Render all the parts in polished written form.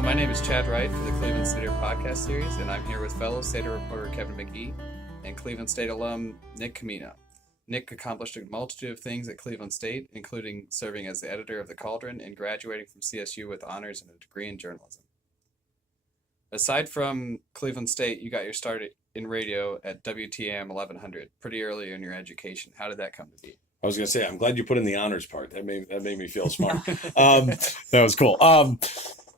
Hello, my name is Chad Wright for the Cleveland Stater podcast series, and I'm here with fellow Stater reporter Kevin McGhee and Cleveland State alum Nick Camino. Nick accomplished a multitude of things at Cleveland State, including serving as the editor of The Cauldron and graduating from CSU with honors and a degree in journalism. Aside from Cleveland State, you got your start in radio at WTAM 1100 pretty early in your education. How did that come to be? I was going to say, I'm glad you put in the honors part. That made me feel smart. That was cool.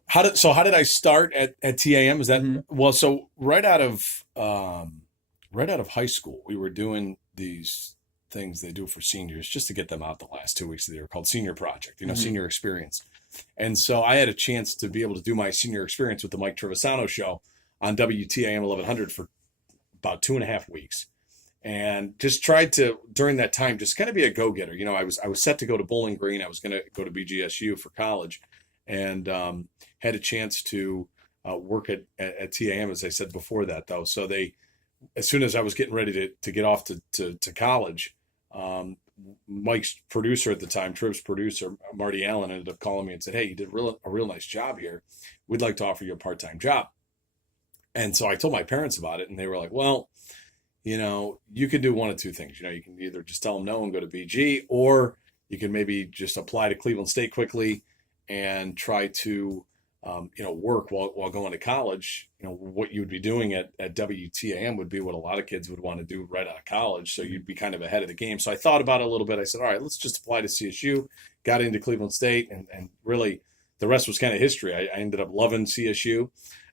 How did I start at TAM? Is that well? So right out of high school, we were doing these things they do for seniors just to get them out the last 2 weeks of the year, called Senior Project. Senior experience. And so I had a chance to be able to do my senior experience with the Mike Trevisano show on WTAM 1100 for about 2.5 weeks. And just tried to, during that time, just kind of be a go-getter. I was set to go to Bowling Green. I was going to go to BGSU for college, and had a chance to work at TAM, as I said before that, though. So as soon as I was getting ready to get off to college, Mike's producer at the time, Triv's producer, Marty Allen, ended up calling me and said, "Hey, you did a real nice job here. We'd like to offer you a part-time job." And so I told my parents about it, and they were like, "Well, you could do one of two things. You can either just tell them no and go to BG, or you can maybe just apply to Cleveland State quickly and try to, work while going to college. What you would be doing at WTAM would be what a lot of kids would want to do right out of college. So you'd be kind of ahead of the game." So I thought about it a little bit. I said, all right, let's just apply to CSU, got into Cleveland State, and really the rest was kind of history. I ended up loving CSU.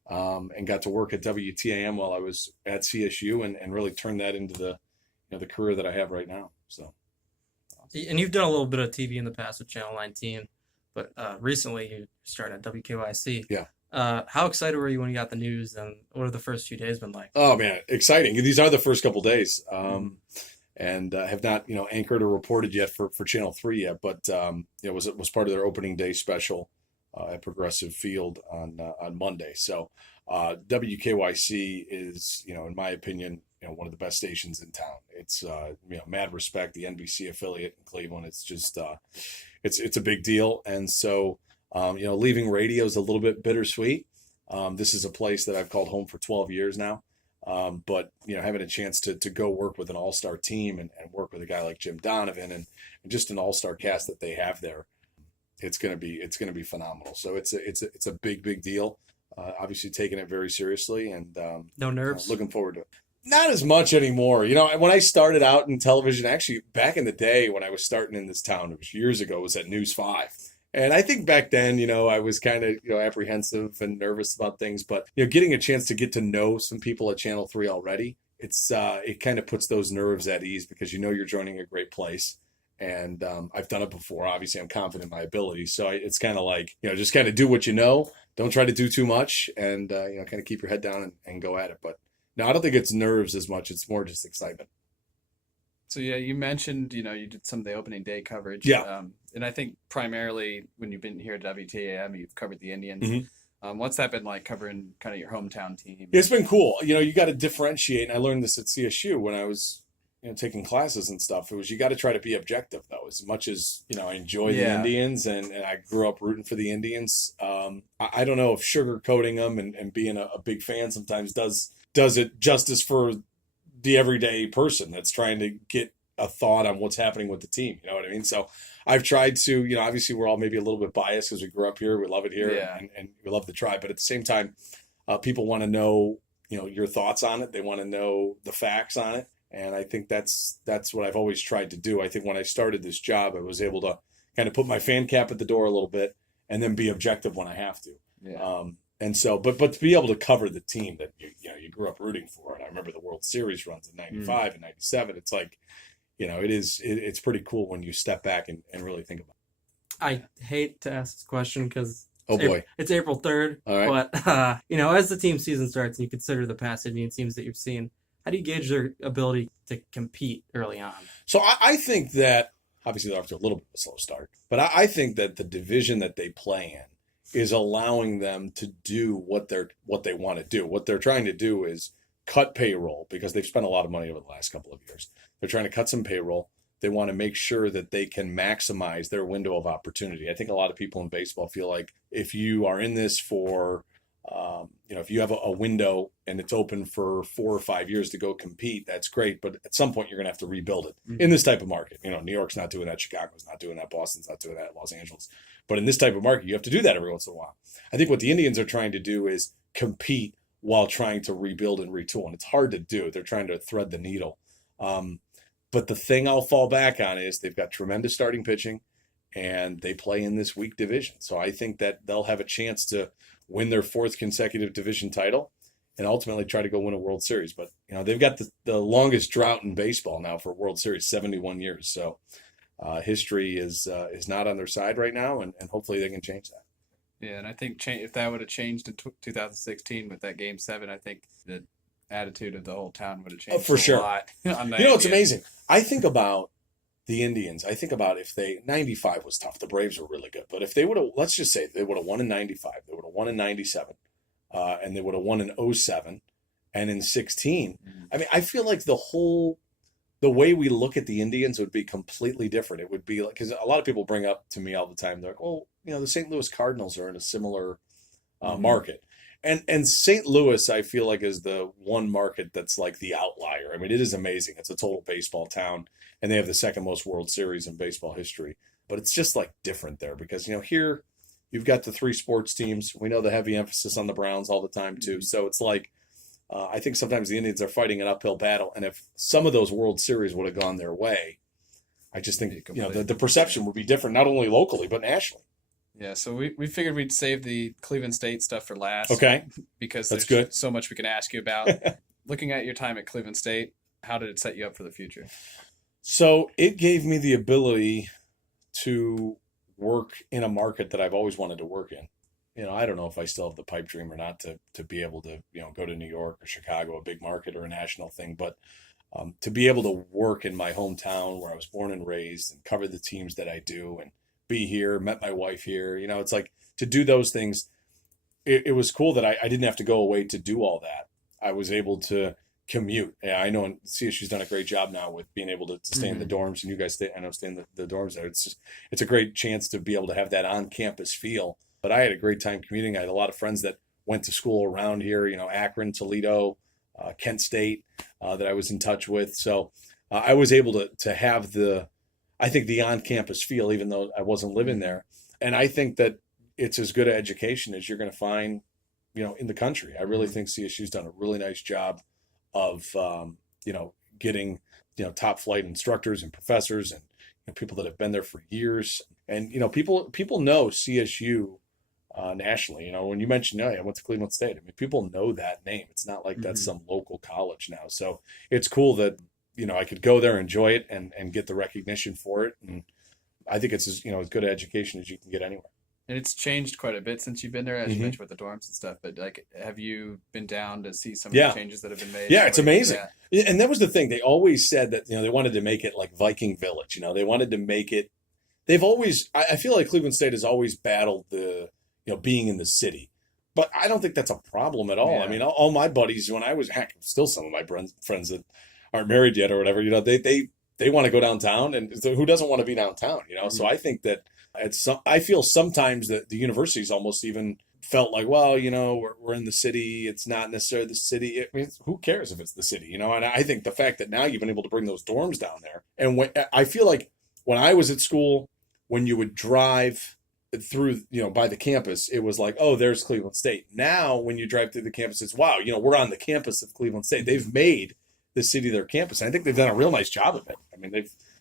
And got to work at WTAM while I was at CSU, and really turned that into the career that I have right now. So, and you've done a little bit of TV in the past with Channel 19, but recently you started at WKYC. Yeah. How excited were you when you got the news, and what have the first few days been like? Oh man, exciting! These are the first couple days, and have not anchored or reported yet for Channel 3 yet, but it was part of their opening day special at Progressive Field on Monday. So WKYC is, in my opinion, one of the best stations in town. It's mad respect, the NBC affiliate in Cleveland. It's just it's a big deal. And so leaving radio is a little bit bittersweet. This is a place that I've called home for 12 years now. But having a chance to go work with an all-star team and work with a guy like Jim Donovan and just an all-star cast that they have there, it's gonna be phenomenal. So it's a big deal. Obviously taking it very seriously, and no nerves. Looking forward to it. Not as much anymore. When I started out in television, actually back in the day when I was starting in this town, it was years ago, it was at News 5. And I think back then, I was kind of apprehensive and nervous about things, but getting a chance to get to know some people at Channel 3 already, it kind of puts those nerves at ease, because you're joining a great place. And I've done it before. Obviously, I'm confident in my ability. So it's kind of like, just kind of do what you know. Don't try to do too much, and, kind of keep your head down and go at it. But no, I don't think it's nerves as much. It's more just excitement. So, yeah, you mentioned, you did some of the opening day coverage. Yeah. And I think primarily when you've been here at WTAM, you've covered the Indians. Mm-hmm. What's that been like, covering kind of your hometown team? It's been cool. You got to differentiate. And I learned this at CSU when I was taking classes and stuff. It was, you got to try to be objective, though, as much as, I enjoy the Indians and I grew up rooting for the Indians. I don't know if sugarcoating them and being a big fan sometimes does it justice for the everyday person that's trying to get a thought on what's happening with the team. You know what I mean? So I've tried to, obviously we're all maybe a little bit biased because we grew up here. We love it here, and we love the tribe. But at the same time, people want to know, your thoughts on it. They want to know the facts on it. And I think that's what I've always tried to do. I think when I started this job, I was able to kind of put my fan cap at the door a little bit and then be objective when I have to. Yeah. And so, but to be able to cover the team that you grew up rooting for, and I remember the World Series runs in '95 and '97. It's like, it's pretty cool when you step back and really think about it. I hate to ask this question because it's April 3rd. All right. But as the team season starts and you consider the past Indian teams that you've seen, how do you gauge their ability to compete early on? So I think that obviously they're off to a little bit of a slow start, but I think that the division that they play in is allowing them to do what they want to do. What they're trying to do is cut payroll, because they've spent a lot of money over the last couple of years. They're trying to cut some payroll. They want to make sure that they can maximize their window of opportunity. I think a lot of people in baseball feel like if you are in this for, if you have a window and it's open for 4 or 5 years to go compete, that's great. But at some point, you're going to have to rebuild it in this type of market. New York's not doing that. Chicago's not doing that. Boston's not doing that. Los Angeles. But in this type of market, you have to do that every once in a while. I think what the Indians are trying to do is compete while trying to rebuild and retool. And it's hard to do. They're trying to thread the needle. But the thing I'll fall back on is they've got tremendous starting pitching, and they play in this weak division. So I think that they'll have a chance to win their 4th consecutive division title and ultimately try to go win a World Series. But, they've got the longest drought in baseball now for World Series, 71 years. So history is not on their side right now, and hopefully they can change that. Yeah, and I think if that would have changed in 2016 with that Game 7, I think the attitude of the whole town would have changed for sure. a lot. It's amazing. I think about the Indians. I think about if 95 was tough. The Braves were really good. But if they would have, let's just say they would have won in 95, they would have won in 97, and they would have won in 07 and in 16. I mean, I feel like the way we look at the Indians would be completely different. It would be like, because a lot of people bring up to me all the time, they're like, oh, the St. Louis Cardinals are in a similar market. And St. Louis, I feel like, is the one market that's like the outlier. I mean, it is amazing. It's a total baseball town, and they have the 2nd most World Series in baseball history. But it's just like different there because, here you've got the 3 sports teams. We know the heavy emphasis on the Browns all the time, too. So it's like, I think sometimes the Indians are fighting an uphill battle. And if some of those World Series would have gone their way, I just think, the perception would be different, not only locally, but nationally. Yeah, so we figured we'd save the Cleveland State stuff for last. Okay. Because that's there's good. So much we can ask you about. Looking at your time at Cleveland State, how did it set you up for the future? So it gave me the ability to work in a market that I've always wanted to work in. I don't know if I still have the pipe dream or not to be able to, go to New York or Chicago, a big market or a national thing, but to be able to work in my hometown where I was born and raised and cover the teams that I do and be here, met my wife here. It's like to do those things. It was cool that I didn't have to go away to do all that. I was able to commute. Yeah, I know CSU's done a great job now with being able to stay in the dorms, and you guys stay in the dorms there. It's a great chance to be able to have that on-campus feel. But I had a great time commuting. I had a lot of friends that went to school around here, Akron, Toledo, Kent State, that I was in touch with. So I was able to have the on-campus feel, even though I wasn't living there. And I think that it's as good an education as you're going to find, in the country. I really think CSU's done a really nice job of, getting, top flight instructors and professors and people that have been there for years. And, people know CSU nationally. When you mention, I went to Cleveland State, I mean, people know that name. It's not like that's some local college now. So it's cool that, I could go there, enjoy it, and get the recognition for it. And I think it's as good an education as you can get anywhere. And it's changed quite a bit since you've been there, as you mentioned with the dorms and stuff. But have you been down to see some of the changes that have been made? Yeah, it's amazing. And that was the thing. They always said that they wanted to make it like Viking Village. They wanted to make it. They've always. I feel like Cleveland State has always battled the being in the city. But I don't think that's a problem at all. Yeah. I mean, all my buddies, when I was still some of my friends that aren't married yet or whatever, they want to go downtown, and so who doesn't want to be downtown, So I think that I feel sometimes that the universities almost even felt like, well, we're in the city. It's not necessarily the city. I mean, who cares if it's the city, And I think the fact that now you've been able to bring those dorms down there, and I feel like when I was at school, when you would drive through, by the campus, it was like, oh, there's Cleveland State. Now, when you drive through the campus, it's wow, we're on the campus of Cleveland State. They've made the city their campus. And I think they've done a real nice job of it. I mean,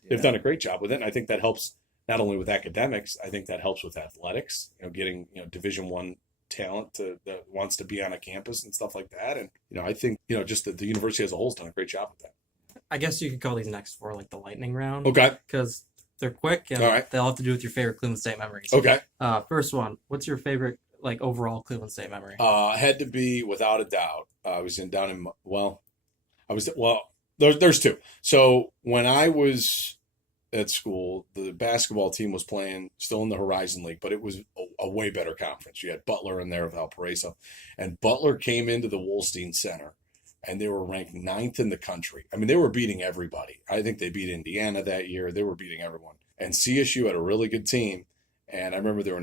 they've done a great job with it. And I think that helps not only with academics. I think that helps with athletics. Getting Division I talent that wants to be on a campus and stuff like that. And I think just the university as a whole has done a great job with that. I guess you could call these next 4 like the lightning round. Okay. Because they're quick and they'll have to do with your favorite Cleveland State memories. Okay. First one, what's your favorite overall Cleveland State memory? Had to be without a doubt. I was there's 2. So when I was at school, the basketball team was playing still in the Horizon League, but it was a way better conference. You had Butler in there with Valparaiso, and Butler came into the Wolstein Center and they were ranked 9th in the country. I mean, they were beating everybody. I think they beat Indiana that year. They were beating everyone. And CSU had a really good team. And I remember they were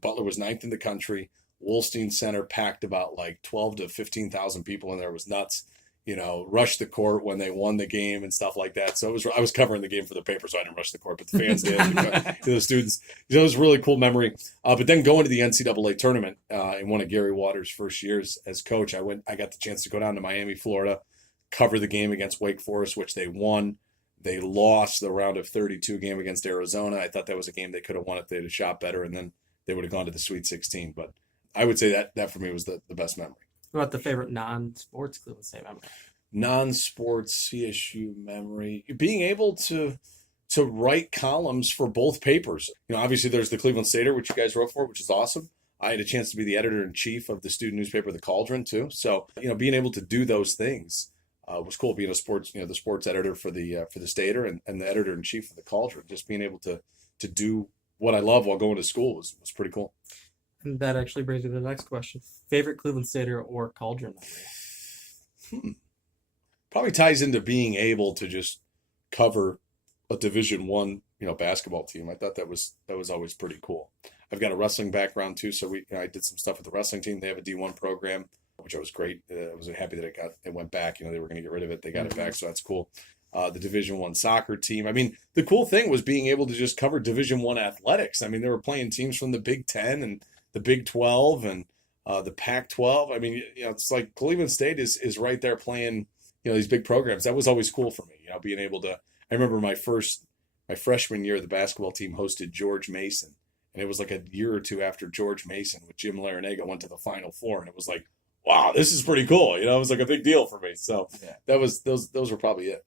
Butler was 9th in the country. Wolstein Center packed about like 12 to 15,000 people in there. It was nuts. Rushed the court when they won the game and stuff like that. So I was covering the game for the paper, so I didn't rush the court, but the fans did. The students. It was a really cool memory. But then going to the NCAA tournament in one of Gary Waters' first years as coach, I got the chance to go down to Miami, Florida, cover the game against Wake Forest, which they won. They lost the round of 32 game against Arizona. I thought that was a game they could have won if they'd have shot better, and then they would have gone to the Sweet 16. But I would say that for me was the best memory. What about the favorite non-sports Cleveland State memory? Non-sports CSU memory. Being able to write columns for both papers. Obviously there's the Cleveland Stater, which you guys wrote for, which is awesome. I had a chance to be the editor-in-chief of the student newspaper, The Cauldron, too. So, being able to do those things was cool. Being a sports, the sports editor for the Stater and the editor-in-chief of The Cauldron. Just being able to do what I love while going to school was pretty cool. And that actually brings me to the next question. Favorite Cleveland Stater or Cauldron memory? Probably ties into being able to just cover a Division I, basketball team. I thought that was always pretty cool. I've got a wrestling background too, so I did some stuff with the wrestling team. They have a D1 program, which I was great. I was happy that it went back. They were going to get rid of it. They got it back, so that's cool. The Division I soccer team. I mean, the cool thing was being able to just cover Division I athletics. I mean, they were playing teams from the Big Ten and the Big 12 and the Pac-12. I mean, it's like Cleveland State is right there playing, these big programs. That was always cool for me, being able to. I remember my freshman year, the basketball team hosted George Mason, and it was like a year or two after George Mason with Jim Larinaga went to the Final Four, and it was like, wow, this is pretty cool. It was like a big deal for me. So that was those were probably it.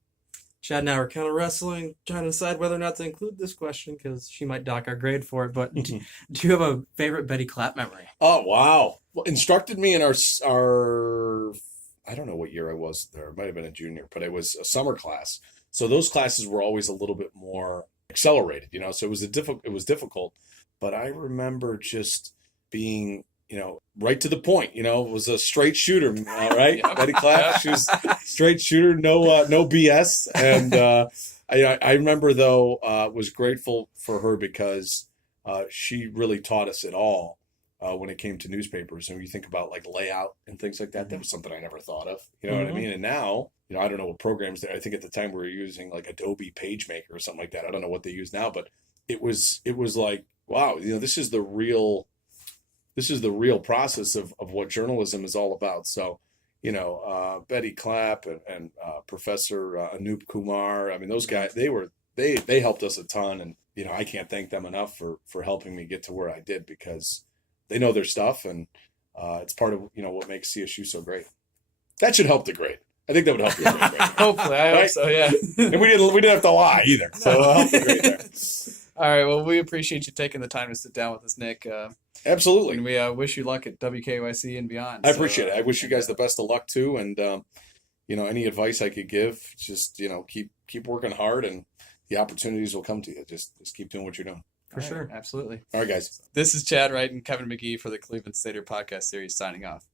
Chad and I were kind of wrestling, trying to decide whether or not to include this question because she might dock our grade for it. But do you have a favorite Betty Clapp memory? Oh, wow. Well, instructed me in our I don't know what year I was there. It might have been a junior, but it was a summer class. So those classes were always a little bit more accelerated, so it was difficult. But I remember just being, right to the point, it was a straight shooter, right? Yep. Betty Clapp, she was straight shooter, no BS. And I remember, though, was grateful for her because she really taught us it all when it came to newspapers. And when you think about like layout and things like that, that was something I never thought of. You know what I mean? And now, I don't know what programs there. I think at the time we were using like Adobe PageMaker or something like that. I don't know what they use now, but it was like, wow, this is the real process of what journalism is all about. So, Betty Clapp and Professor Anup Kumar. I mean, those guys, they helped us a ton, and I can't thank them enough for helping me get to where I did because they know their stuff, and it's part of what makes CSU so great. That should help the grade. I think that would help your grade. Right? Hopefully, I hope so. Yeah, and we didn't have to lie either, so it'll help the grade there. All right. Well, we appreciate you taking the time to sit down with us, Nick. Absolutely. And we wish you luck at WKYC and beyond. I appreciate it. I wish you guys the best of luck too. And, any advice I could give, just, keep working hard and the opportunities will come to you. Just keep doing what you're doing. For sure. Absolutely. All right, guys. This is Chad Wright and Kevin McGhee for the Cleveland Stater podcast series signing off.